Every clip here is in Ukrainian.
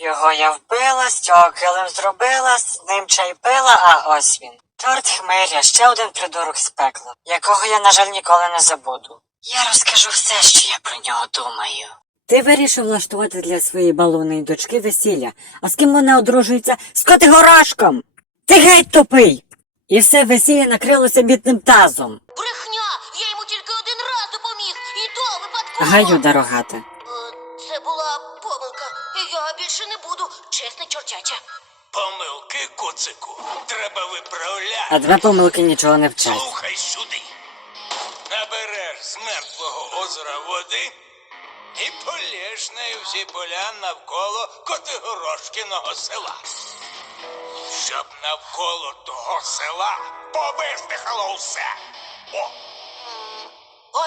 Його я вбила, стокелем зробила, з ним чай пила, а ось він. Торт хмиря, ще один придурок з пекла, якого я, на жаль, ніколи не забуду. Я розкажу все, що я про нього думаю. Ти вирішив влаштувати для своєї балуної дочки весілля, а з ким вона одружується з котигорашком! Ти геть тупий! І все весілля накрилося бідним тазом. Брехня! Я йому тільки один раз допоміг, і то випадково... Гаю дорогата. О, це була. Ще не буду, чесна, Помилки, коцику, треба виправляти. А два помилки нічого не вчать. Слухай сюди. Набереш з мертвого озера води і полєш нею всі поля навколо Котигорошкіного села. Щоб навколо того села повиздихало все. О. Mm. О,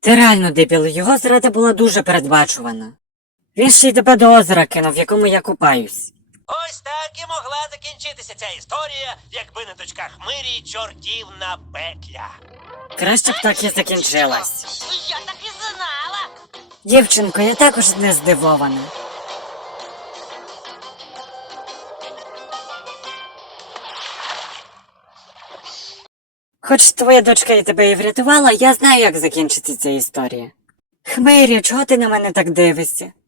Ти реально дебіл, Його зрада була дуже передбачувана. Він ще й тебе до озера, кинув, в якому я купаюсь. Ось так і могла закінчитися ця історія, якби на точках мирі чортівна петля Краще б так, я закінчилась. Я так і закінчилась. Дівчинко, я також не здивована. Хоч твоя дочка і тебе і врятувала, я знаю, як закінчиться ця історія. Хмирі, чого ти на мене так дивишся?